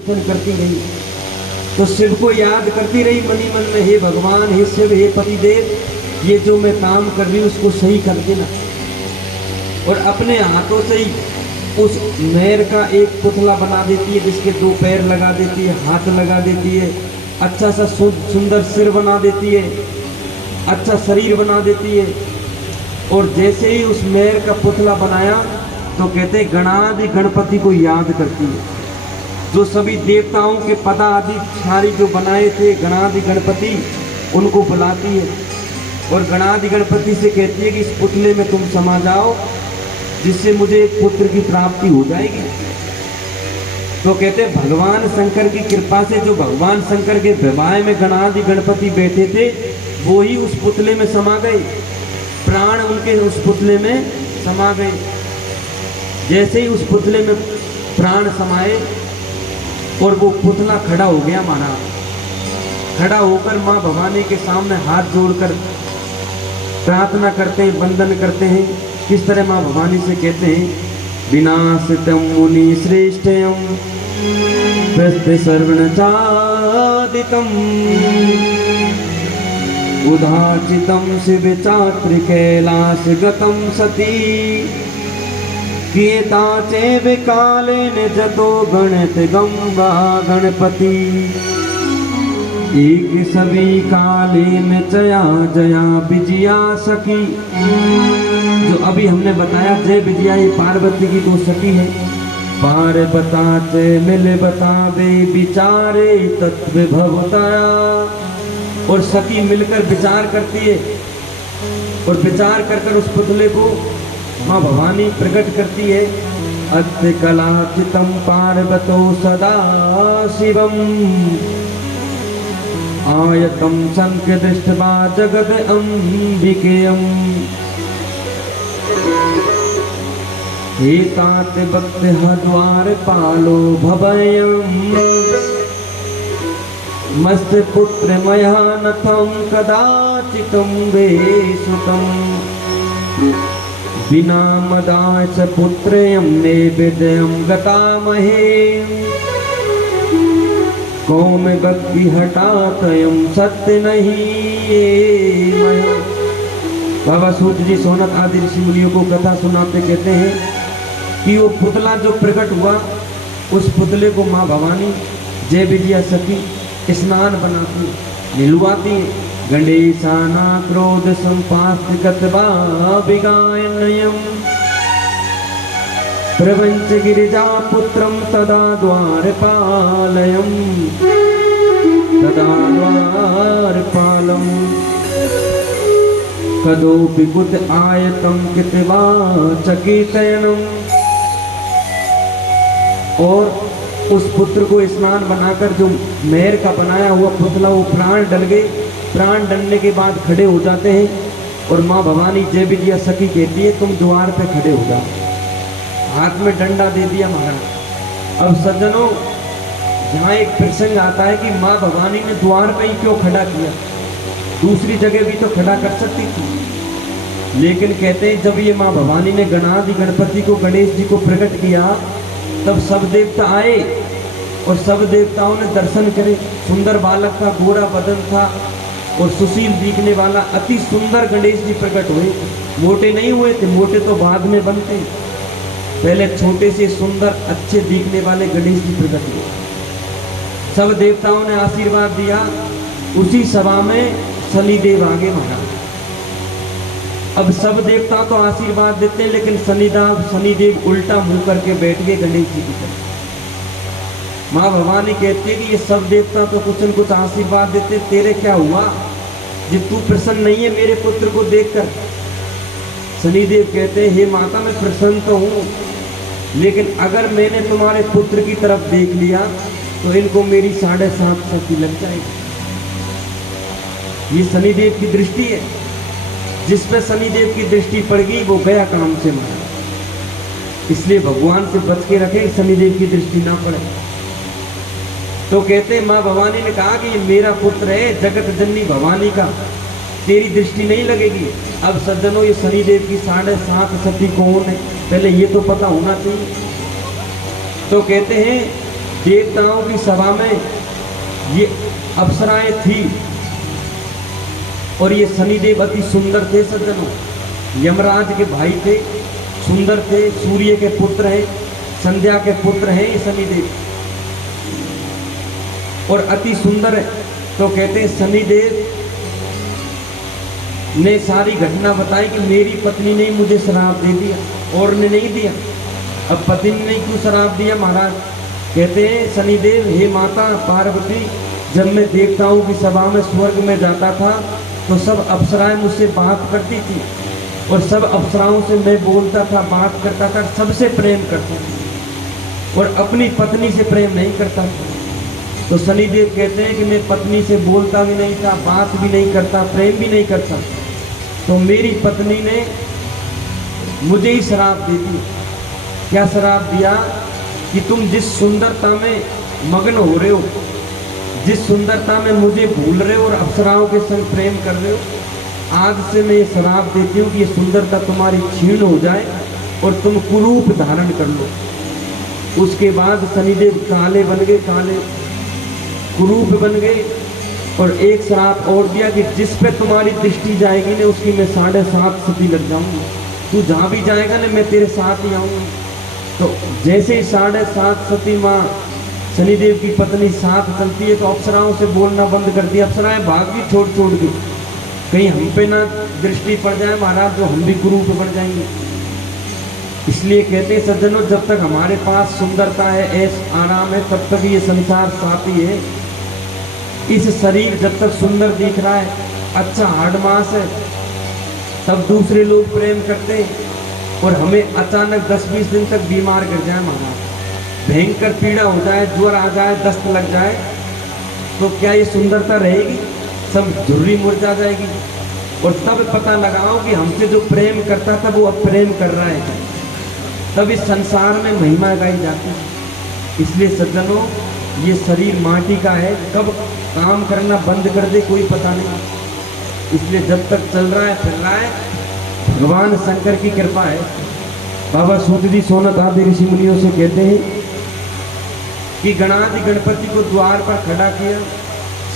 करती रही, तो शिव को याद करती रही मनी मन में, हे भगवान, हे शिव, हे पतिदेव, ये जो मैं काम कर रही हूँ उसको सही कर देना। और अपने हाथों से ही उस मेर का एक पुतला बना देती है, जिसके 2 पैर लगा देती है, हाथ लगा देती है, अच्छा सा सुंदर सिर बना देती है, अच्छा शरीर बना देती है। और जैसे ही उस मेर का पुतला बनाया तो कहते गणादि गणपति को याद करती है, जो सभी देवताओं के पदा आदि सारी जो बनाए थे गणादि गणपति, उनको बुलाती है और गणादि गणपति से कहती है कि इस पुतले में तुम समा जाओ, जिससे मुझे एक पुत्र की प्राप्ति हो जाएगी। तो कहते भगवान शंकर की कृपा से जो भगवान शंकर के विवाह में गणादि गणपति बैठे थे, वो ही उस पुतले में समा गए, प्राण उनके उस पुतले में समा गए। जैसे ही उस पुतले में प्राण समाए और वो पुतला खड़ा हो गया महाराज, खड़ा होकर माँ भवानी के सामने हाथ जोड़कर प्रार्थना करते हैं, वंदन करते हैं। किस तरह माँ भवानी से कहते हैं, विनाशितम मुनि श्रेष्ठयम प्रस्थ सर्वण चादितम उदाचितम शिव चात्र कैलाश गतम सती कीता चे विकालेन जतो गणत गंगा गणपति एक सभी कालेन चया जया विजया सखी। जो अभी हमने बताया जय विजया, ये पार्वती की 2 सखी है। पार्वता चे मिल बतावे विचारे तत्व भवताया, और सखी मिलकर विचार करती है और विचार कर उस पुतले को माँ भवानी प्रकट करती है। अत्य कलाचितम पार्वतो सदा शिवम आयतम संख्य दृष्टवा जगद अंबिकेयम एतात भक्त द्वार पालो भवयम मस्त पुत्र मया नथम कदाचितम वेशुतम बिना मदाच पुत्रयम नैवेद्यम गतामहे कौम भक्ति हटातयम सत्य नहीं मया। बाबा सूत जी सोनक आदि ऋषि मुनियों को कथा सुनाते कहते हैं कि वो पुतला जो प्रकट हुआ, उस पुतले को माँ भवानी जय विजया सखी स्नान बनाती, निलवाती। गणेशाना क्रोध संपात गतवा विगायनयम प्रवंच गिरिजा पुत्रम तदा द्वारपालयम तदा द्वारपालम कदोपि बुद्ध आयतम कितवा चकितयनम। और उस पुत्र को स्नान बनाकर जो मेहर का बनाया हुआ पुतला, वो प्राण डल गए। प्राण डलने के बाद खड़े हो जाते हैं और माँ भवानी जय विजया सखी कहती है तुम द्वार पे खड़े हो जाओ। हाथ में डंडा दे दिया महाराज। अब सज्जनों, यहाँ एक प्रसंग आता है कि माँ भवानी ने द्वार पे ही क्यों खड़ा किया, दूसरी जगह भी तो खड़ा कर सकती थी। लेकिन कहते हैं जब ये माँ भवानी ने गणादि गणपति को, गणेश जी को प्रकट किया, तब सब देवता आए और सब देवताओं ने दर्शन करे। सुंदर बालक था, गोरा बदन था और सुशील दिखने वाला अति सुंदर गणेश जी प्रकट हुए। मोटे नहीं हुए थे, मोटे तो बाद में बनते, पहले छोटे से सुंदर अच्छे दिखने वाले गणेश जी प्रकट हुए। सब देवताओं ने आशीर्वाद दिया। उसी सभा में शनिदेव आगे महाराज। अब सब देवता तो आशीर्वाद देते हैं, लेकिन शनिदेव उल्टा मुंह करके बैठ गए गणेश जी की तरफ। माँ भवानी कहती है कि ये सब देवता तो कुछ न कुछ आशीर्वाद देते, तेरे क्या हुआ जब तू प्रसन्न नहीं है मेरे पुत्र को देखकर। शनिदेव कहते हैं हे माता, मैं प्रसन्न तो हूँ, लेकिन अगर मैंने तुम्हारे पुत्र की तरफ देख लिया तो इनको मेरी 7.5 शक्ति लग जाएगी। ये शनिदेव की दृष्टि है। जिस पे शनिदेव की दृष्टि पड़ गई वो गया काम से मारा। इसलिए भगवान से बच के रखे, शनिदेव की दृष्टि ना पड़े। तो कहते माँ भवानी ने कहा कि ये मेरा पुत्र है, जगत जननी भवानी का, तेरी दृष्टि नहीं लगेगी। अब सज्जनों, ये शनिदेव की 7.5 शक्ति कौन है, पहले ये तो पता होना चाहिए। तो कहते हैं देवताओं की सभा में ये अप्सराएं थी और ये शनिदेव अति सुंदर थे सज्जनों, यमराज के भाई थे, सुंदर थे, सूर्य के पुत्र हैं, संध्या के पुत्र हैं ये शनिदेव और अति सुंदर है। तो कहते हैं शनिदेव ने सारी घटना बताई कि मेरी पत्नी ने मुझे श्राप दे दिया और ने नहीं दिया। अब पत्नी ने क्यों श्राप दिया महाराज? कहते हैं शनिदेव, हे माता पार्वती, जब मैं देवताओं की सभा में स्वर्ग में जाता था तो सब अप्सराएं मुझसे बात करती थी और सब अप्सराओं से मैं बोलता था, बात करता था, सबसे प्रेम करता था और अपनी पत्नी से प्रेम नहीं करता था। तो शनिदेव कहते हैं कि मैं पत्नी से बोलता भी नहीं था, बात भी नहीं करता, प्रेम भी नहीं करता। तो मेरी पत्नी ने मुझे ही श्राप दी थी। क्या श्राप दिया? कि तुम जिस सुंदरता में मग्न हो रहे हो, जिस सुंदरता में मुझे भूल रहे हो और अप्सराओं के संग प्रेम कर रहे हो, आज से मैं ये श्राप देती हूँ कि ये सुंदरता तुम्हारी क्षीण हो जाए और तुम कुरूप धारण कर लो। उसके बाद शनिदेव काले बन गए, काले कुरूप बन गए और एक श्राप और दिया कि जिस पे तुम्हारी दृष्टि जाएगी ना उसकी मैं 7.5 सती लग जाऊंगा। तू जहाँ भी जाएगा ना मैं तेरे साथ ही आऊँगा। तो जैसे ही 7.5 सती माँ शनिदेव की पत्नी साथ चलती है तो अप्सराओं से बोलना बंद कर दिया। अप्सराएं भाग गई छोड़ छोड़ के, कहीं हम पे ना दृष्टि पड़ जाए महाराज तो हम भी कुरूप बन जाएंगे। इसलिए कहते हैं सज्जनों, जब तक हमारे पास सुंदरता है, ऐश आराम है, तब तक ये संसार साथी है। इस शरीर जब तक सुंदर दिख रहा है, अच्छा हार्ड मास है, तब दूसरे लोग प्रेम करते हैं और हमें अचानक 10-20 दिन तक बीमार कर जाए महाराज, भयंकर पीड़ा हो जाए, ज्वर आ जाए, दस्त लग जाए, तो क्या ये सुंदरता रहेगी? सब झुर्री मुरझा जाएगी। और तब पता लगाओ कि हमसे जो प्रेम करता था वो अब प्रेम कर रहा है, तब इस संसार में महिमा गाई जाती है। इसलिए सज्जनों, ये शरीर माटी का है, कब काम करना बंद कर दे कोई पता नहीं। इसलिए जब तक चल रहा है फिर रहा है, भगवान शंकर की कृपा है। बाबा सूत जी सोनत आदि ऋषि मुनियों से कहते हैं कि गणादि गणपति को द्वार पर खड़ा किया,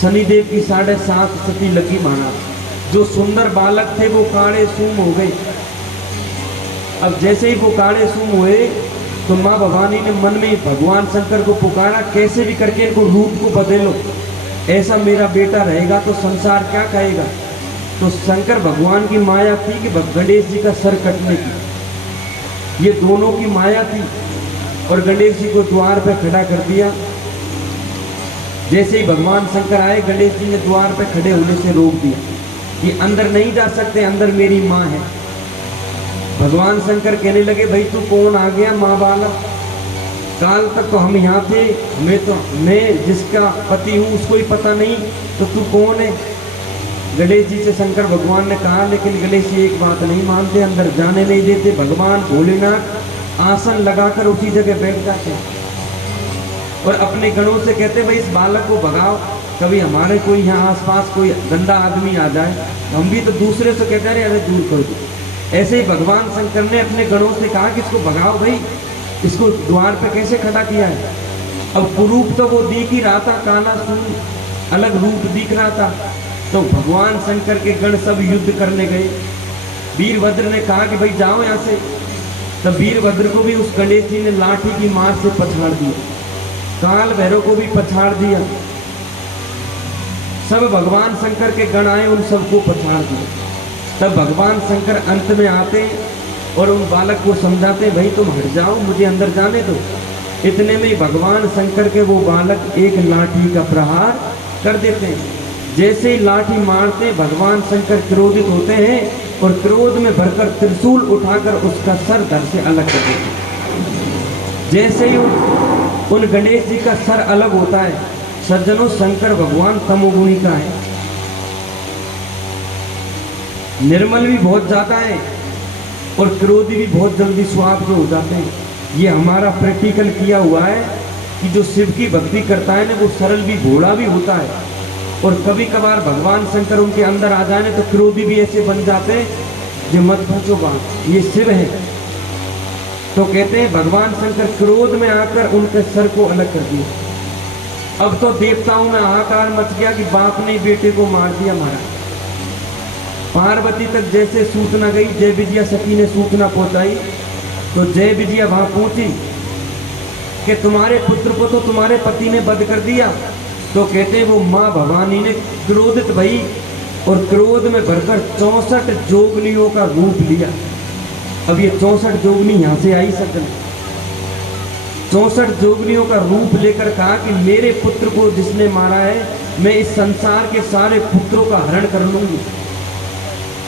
शनिदेव की 7.5 सती लगी महाराज। जो सुंदर बालक थे वो काले सूम हो गए। अब जैसे ही वो काले सूम हुए तो माँ भवानी ने मन में भगवान शंकर को पुकारा, कैसे भी करके इनको रूप को बदलो, ऐसा मेरा बेटा रहेगा तो संसार क्या कहेगा। तो शंकर भगवान की माया थी कि गणेश जी का सर कटने की, ये दोनों की माया थी। और गणेश जी को द्वार पे खड़ा कर दिया। जैसे ही भगवान शंकर आए, गणेश जी ने द्वार पे खड़े होने से रोक दिया कि अंदर नहीं जा सकते, अंदर मेरी माँ है। भगवान शंकर कहने लगे, भाई तू कौन आ गया माँ बालक? काल तक तो हम यहाँ थे, मैं जिसका पति हूँ उसको ही पता नहीं, तो तू कौन है? गणेश जी से शंकर भगवान ने कहा, लेकिन गणेश जी एक बात नहीं मानते, अंदर जाने नहीं देते। भगवान भोलेनाथ आसन लगाकर उसी जगह बैठ जाते और अपने गणों से कहते, भाई इस बालक को भगाओ, कभी हमारे कोई यहाँ आसपास कोई गंदा आदमी आ जाए तो हम भी तो दूसरे से कहते रहे, अरे दूर कर दो। ऐसे ही भगवान शंकर ने अपने गणों से कहा कि इसको भगाओ भाई, इसको द्वार पे कैसे खड़ा किया है। अब कुरूप तो वो दिख ही रहा था, काला सून अलग रूप दिख रहा था। तो भगवान शंकर के गण सब युद्ध करने गए। वीरभद्र ने कहा कि भाई जाओ यहाँ से। तब वीरभद्र को भी उस गणेश जी ने लाठी की मार से पछाड़ दिया, काल भैरव को भी पछाड़ दिया। सब भगवान शंकर के गण आए, उन सबको पछाड़ दिया। तब भगवान शंकर अंत में आते और उन बालक को समझाते, भाई तुम हट जाओ, मुझे अंदर जाने दो। इतने में भगवान शंकर के वो बालक एक लाठी का प्रहार कर देते हैं। जैसे ही लाठी मारते भगवान शंकर क्रोधित होते हैं और क्रोध में भरकर त्रिशूल उठाकर उसका सर धड़ से अलग कर देते हैं। जैसे ही उन गणेश जी का सर अलग होता है, सज्जनों, शंकर भगवान तमोगुणी का है, निर्मल भी बहुत ज्यादा है और क्रोधी भी बहुत जल्दी स्वाभाविक हो जाते हैं। ये हमारा प्रैक्टिकल किया हुआ है कि जो शिव की भक्ति करता है ना, वो सरल भी भोला भी होता है। और कभी कभार भगवान शंकर उनके अंदर आ जाए तो क्रोधी भी ऐसे बन जाते हैं, जो मत पूछो बात, ये शिव है। तो कहते हैं भगवान शंकर क्रोध में आकर उनके सर को अलग कर दिया। अब तो देवताओं में हाहाकार मच गया कि बाप ने बेटे को मार दिया महाराज। पार्वती तक जैसे सूचना गई, जय विजया सखी ने सूचना पहुंचाई, तो जय विजया वहां पहुंची कि तुम्हारे पुत्र को तो तुम्हारे पति ने वध कर दिया। तो कहते हैं वो माँ भवानी ने क्रोधित भई और क्रोध में भरकर 64 जोगनियों का रूप लिया। अब ये 64 जोगनी यहां से आई सज्जन, 64 जोगनियों का रूप लेकर कहा कि मेरे पुत्र को जिसने मारा है, मैं इस संसार के सारे पुत्रों का हरण कर लूंगी।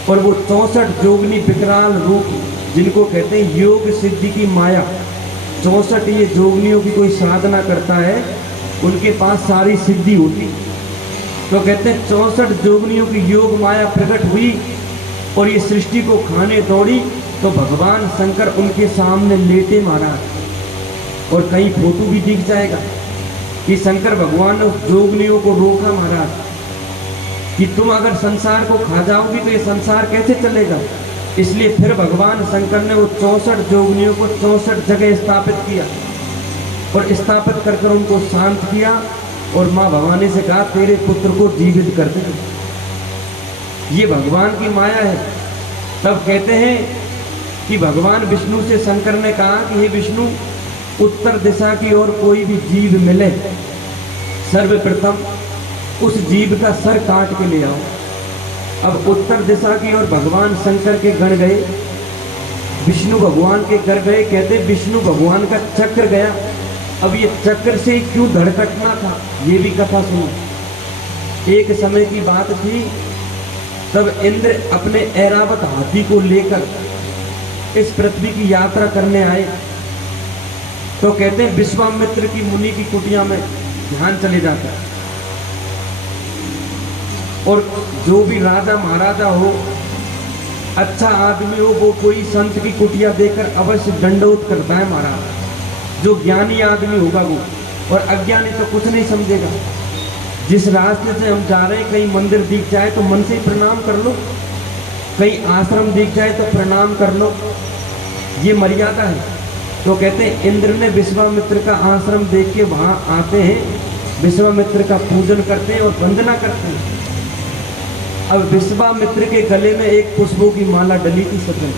और वो 64 जोगनी विकराल रूप, जिनको कहते हैं योग सिद्धि की माया, 64 ये जोगनियों की कोई साधना करता है, उनके पास सारी सिद्धि होती। तो कहते हैं 64 जोगनियों की योग माया प्रकट हुई और ये सृष्टि को खाने दौड़ी। तो भगवान शंकर उनके सामने लेटे महाराज, और कहीं फोटो भी दिख जाएगा कि शंकर भगवान ने उस जोगनियों को रोका महाराज कि तुम अगर संसार को खा जाओगी तो ये संसार कैसे चलेगा। इसलिए फिर भगवान शंकर ने वो 64 जोगनियों को 64 जगह स्थापित किया और स्थापित कर कर उनको शांत किया। और माँ भवानी से कहा तेरे पुत्र को जीवित कर दे। ये भगवान की माया है। तब कहते हैं कि भगवान विष्णु से शंकर ने कहा कि हे विष्णु, उत्तर दिशा की ओर कोई भी जीव मिले, सर्वप्रथम उस जीव का सर काट के ले आओ। अब उत्तर दिशा की ओर भगवान शंकर के गण गए, विष्णु भगवान के घर गए। कहते विष्णु भगवान का चक्र गया। अब ये चक्र से क्यों धड़कटना था, ये भी कथा सुनो। एक समय की बात थी, तब इंद्र अपने ऐरावत हाथी को लेकर इस पृथ्वी की यात्रा करने आए। तो कहते हैं विश्वामित्र की मुनि की कुटिया में ध्यान चले जाता है, और जो भी राजा महाराजा हो, अच्छा आदमी हो, वो कोई संत की कुटिया देकर अवश्य दंडोत करता है महाराज। जो ज्ञानी आदमी होगा वो, और अज्ञानी तो कुछ नहीं समझेगा। जिस रास्ते से हम जा रहे हैं, कहीं मंदिर दिख जाए तो मन से ही प्रणाम कर लो, कहीं आश्रम दिख जाए तो प्रणाम कर लो, ये मर्यादा है। तो कहते हैं इंद्र ने विश्वामित्र का आश्रम देख के वहां आते हैं, विश्वामित्र का पूजन करते हैं और वंदना करते हैं। अब विश्वामित्र के गले में एक पुष्पों की माला डली थी सजन,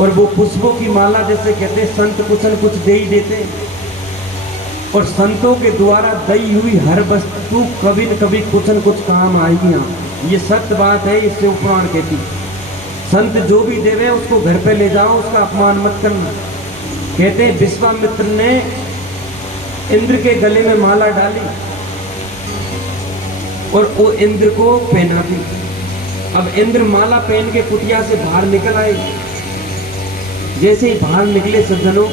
और वो पुष्पों की माला जैसे कहते हैं संत कुछ न कुछ दे ही देते हैं, और संतों के द्वारा दी हुई हर वस्तु कभी न कभी कुछ न कुछ काम आएगी। ये सत्य बात है, इससे उपराण कहती। संत जो भी देवे उसको घर पे ले जाओ, उसका अपमान मत करना। कहते हैं विश्वामित्र ने इंद्र के गले में माला डाली और वो इंद्र को पहना दी। अब इंद्र माला पहन के कुटिया से बाहर निकल आए। जैसे ही बाहर निकले सज्जनों,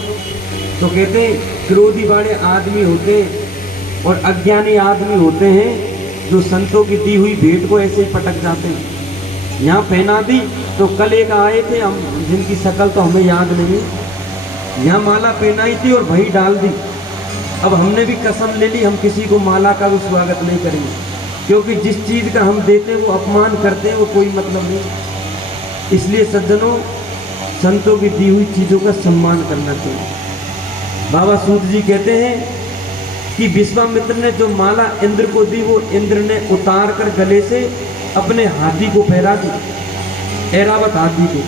तो कहते हैं क्रोधी वाले आदमी होते और अज्ञानी आदमी होते हैं जो संतों की दी हुई भेंट को ऐसे ही पटक जाते हैं। यहाँ पहना दी तो कल एक आए थे हम, जिनकी शक्ल तो हमें याद नहीं, यहाँ माला पहनाई थी और वही डाल दी। अब हमने भी कसम ले ली हम किसी को माला का भी स्वागत नहीं करेंगे, क्योंकि जिस चीज़ का हम देते हैं वो अपमान करते हैं, वो कोई मतलब नहीं। इसलिए सज्जनों, संतों की दी हुई चीज़ों का सम्मान करना चाहिए। बाबा सूत जी कहते हैं कि विश्वामित्र ने जो माला इंद्र को दी, वो इंद्र ने उतार कर गले से अपने हाथी को पहरा दी, ऐरावत हाथी को।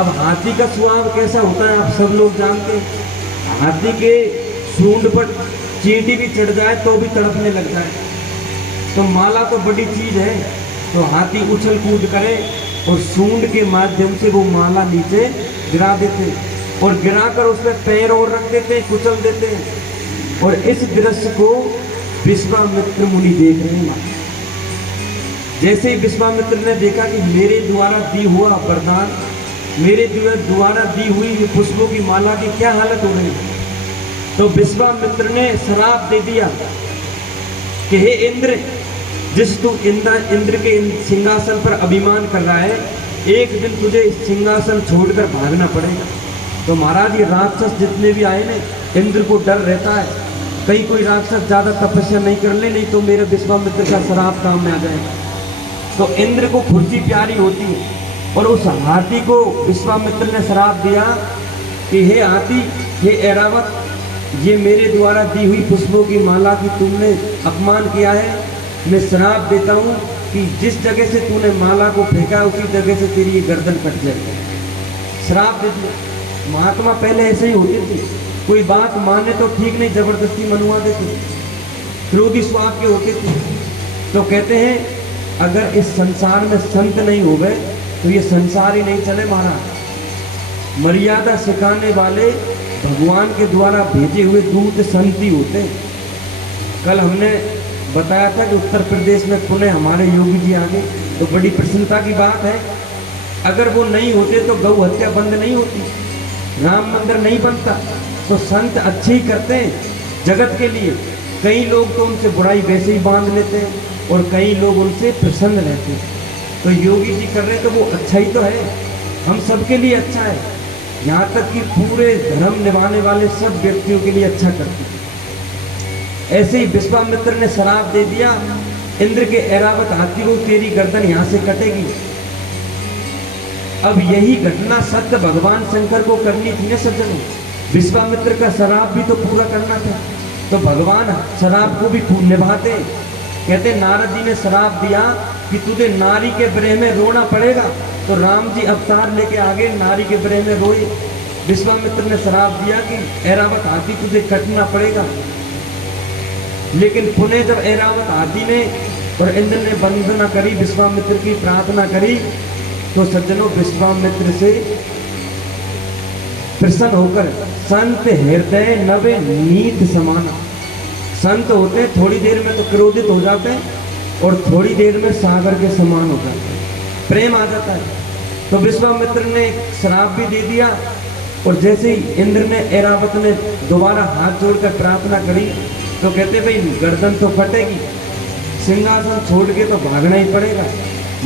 अब हाथी का स्वभाव कैसा होता है आप सब लोग जानते हैं। हाथी के सूंड पर चींटी भी चढ़ जाए तो भी तड़पने लग जाए। तो माला तो बड़ी चीज है, तो हाथी उछल कूद करे और सूंड के माध्यम से वो माला नीचे गिरा देते, और गिराकर उसमें पैर और रख देते, कुचल देते हैं। और इस दृश्य को विश्वामित्र मुनि देख रहे हैं। जैसे ही विश्वामित्र ने देखा कि मेरे द्वारा दी हुआ वरदान, मेरे द्वारा दी हुई ये पुष्पों की माला की क्या हालत हो रही है, तो विश्वामित्र ने श्राप दे दिया कि हे इंद्र, जिस तू इंद्र के सिंहासन पर अभिमान कर रहा है, एक दिन तुझे इस सिंहासन छोड़कर भागना पड़ेगा। तो महाराज ये राक्षस जितने भी आए ना, इंद्र को डर रहता है कहीं कोई राक्षस ज्यादा तपस्या नहीं कर ले, नहीं तो मेरे विश्वामित्र का श्राप काम में आ जाएगा। तो इंद्र को खुर्ची प्यारी होती है, और उस हाथी को विश्वामित्र ने श्राप दिया कि हे हाथी, हे ऐरावत, ये मेरे द्वारा दी हुई पुष्पों की माला की तुमने अपमान किया है। मैं श्राप देता हूँ कि जिस जगह से तूने माला को फेंका उसी जगह से तेरी ये गर्दन कट जाएगी। श्राप दे दिया। महात्मा पहले ऐसे ही होते थे, कोई बात माने तो ठीक नहीं, जबरदस्ती मनवा देते, क्रोधी स्वभाव के होते थे। तो कहते हैं अगर इस संसार में संत नहीं हो गए तो ये संसार ही नहीं चले महाराज। मर्यादा सिखाने वाले भगवान के द्वारा भेजे हुए दूत संत ही होते हैं। कल हमने बताया था कि उत्तर प्रदेश में पुनः हमारे योगी जी आ गए, तो बड़ी प्रसन्नता की बात है। अगर वो नहीं होते तो गौ हत्या बंद नहीं होती, राम मंदिर नहीं बनता। तो संत अच्छे ही करते हैं जगत के लिए। कई लोग तो उनसे बुराई वैसे ही बांध लेते हैं और कई लोग उनसे प्रसन्न रहते हैं। तो योगी जी कर रहे हैं तो वो अच्छा ही तो है, हम सबके लिए अच्छा है। यहाँ तक कि पूरे धर्म निभाने वाले सब व्यक्तियों के लिए अच्छा करते हैं। ऐसे ही विश्वामित्र ने श्राप दे दिया, इंद्र के ऐरावत हाथी को तेरी गर्दन यहाँ से कटेगी। अब यही घटना सत्य भगवान शंकर को करनी थी ना सज्जनों। विश्वामित्र का श्राप भी तो पूरा करना था, तो भगवान श्राप को भी निभाते। कहते नारद जी ने श्राप दिया कि तुझे नारी के विरह में रोना पड़ेगा, तो राम जी अवतार लेके आगे नारी के विरह में रोए। विश्वामित्र ने श्राप दिया कि ऐरावत हाथी तुझे कटना पड़ेगा, लेकिन पुनः जब ऐरावत हाथी ने और इंद्र ने वंदना करी, विश्वामित्र की प्रार्थना करी, तो सज्जनों विश्वामित्र से प्रसन्न होकर संत हृदय नवे नीत समाना। संत होते हैं थोड़ी देर में तो क्रोधित हो जाते हैं और थोड़ी देर में सागर के समान हो जाते हैं, प्रेम आ जाता है। तो विश्वामित्र ने श्राप भी दे दिया और जैसे ही इंद्र ने ऐरावत ने दोबारा हाथ जोड़कर प्रार्थना करी, तो कहते भाई गर्दन तो फटेगी, सिंहासन छोड़ के तो भागना ही पड़ेगा,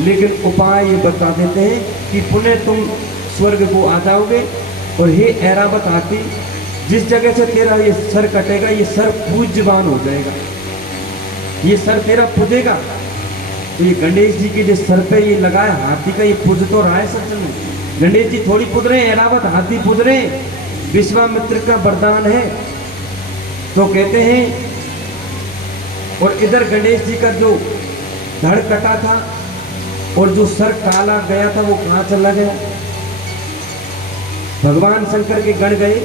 लेकिन उपाय ये बता देते हैं कि पुनः तुम स्वर्ग को आ जाओगे और हे ऐरावत हाथी, जिस जगह से तेरा ये सर कटेगा ये सर पूज्यवान हो जाएगा, ये सर तेरा पूजेगा। तो ये गणेश जी के जो सर पे ये लगाया हाथी का, ये पूज तो रहा है सच में। गणेश जी थोड़ी पूज रहे हैं, ऐरावत हाथी पूज रहे हैं, विश्वामित्र का वरदान है। तो कहते हैं और इधर गणेश जी का जो धड़ कटा था और जो सर काला गया था वो कहाँ चला गया? भगवान शंकर के गण गए,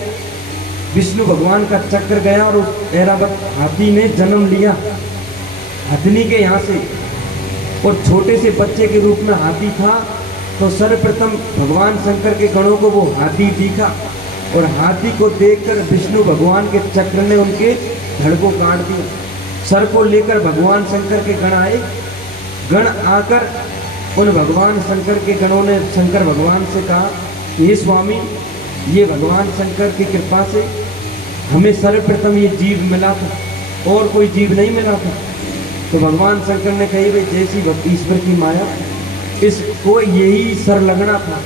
विष्णु भगवान का चक्र गया और उस ऐरावत हाथी ने जन्म लिया हथनी के यहाँ से, और छोटे से बच्चे के रूप में हाथी था। तो सर्वप्रथम भगवान शंकर के गणों को वो हाथी दिखा और हाथी को देखकर विष्णु भगवान के चक्र ने उनके धड़ को काट दिया। सर को लेकर भगवान शंकर के गण आए। गण आकर उन भगवान शंकर के गणों ने शंकर भगवान से कहा, हे स्वामी, ये भगवान शंकर की कृपा से हमें सर्वप्रथम ये जीव मिला था और कोई जीव नहीं मिला था। तो भगवान शंकर ने कही, भाई जैसी भक्ति ईश्वर की माया, इसको यही सर लगना था।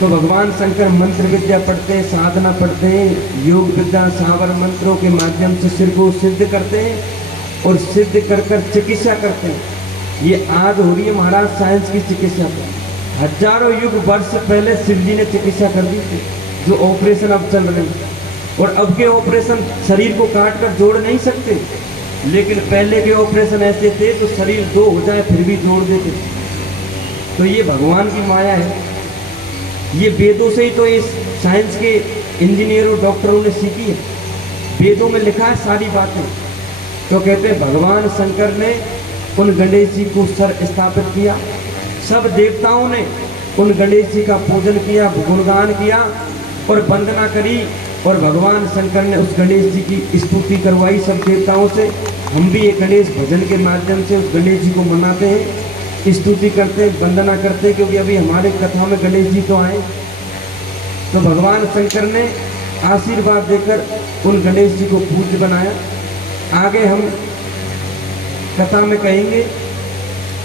तो भगवान शंकर मंत्र विद्या पढ़ते हैं, साधना पढ़ते हैं, योग विद्या सावर मंत्रों के माध्यम से सिर को सिद्ध करते हैं और सिद्ध कर कर चिकित्सा करते हैं। ये आज हो रही है महाराज साइंस की चिकित्सा। हजारों युग वर्ष पहले शिव जी ने चिकित्सा कर दी थी, जो ऑपरेशन अब चल रहे हैं। और अब के ऑपरेशन शरीर को काट कर जोड़ नहीं सकते, लेकिन पहले के ऑपरेशन ऐसे थे तो शरीर दो हो जाए फिर भी जोड़ देते। तो ये भगवान की माया है। ये वेदों से ही तो इस साइंस के इंजीनियरों डॉक्टरों ने सीखी है, वेदों में लिखा है सारी बातें। तो कहते हैं भगवान शंकर ने उन गणेश जी को सर स्थापित किया, सब देवताओं ने उन गणेश जी का पूजन किया, गुणगान किया और वंदना करी, और भगवान शंकर ने उस गणेश जी की स्तुति करवाई सब देवताओं से। हम भी एक गणेश भजन के माध्यम से उस गणेश जी को मनाते हैं, स्तुति करते हैं, वंदना करते हैं, क्योंकि अभी हमारे कथा में गणेश जी तो आए। तो भगवान शंकर ने आशीर्वाद देकर उन गणेश जी को पूज्य बनाया। आगे हम कथा में कहेंगे,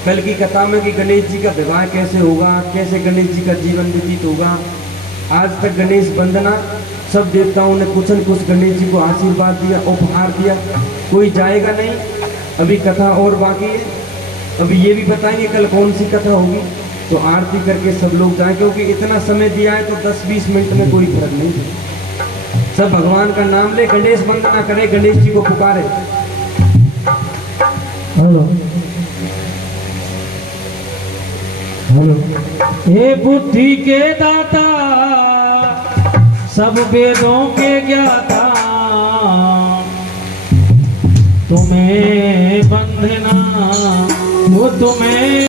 कल की कथा में, कि गणेश जी का विवाह कैसे होगा, कैसे गणेश जी का जीवन व्यतीत होगा। आज तक गणेश वंदना सब देवताओं ने कुछ न कुछ गणेश जी को आशीर्वाद दिया, उपहार दिया, कोई जाएगा नहीं। अभी कथा और बाकी है, अभी ये भी बताएंगे कल कौन सी कथा होगी। तो आरती करके सब लोग जाएं, क्योंकि इतना समय दिया है तो 10-20 मिनट में कोई फर्क नहीं है। सब भगवान का नाम ले, गणेश वंदना करे, गणेश जी को पुकारे। Hello hello. हे बुद्धि के दाता, सब वेदों के ज्ञाता, तुम्हें बंधना वो तुम्हें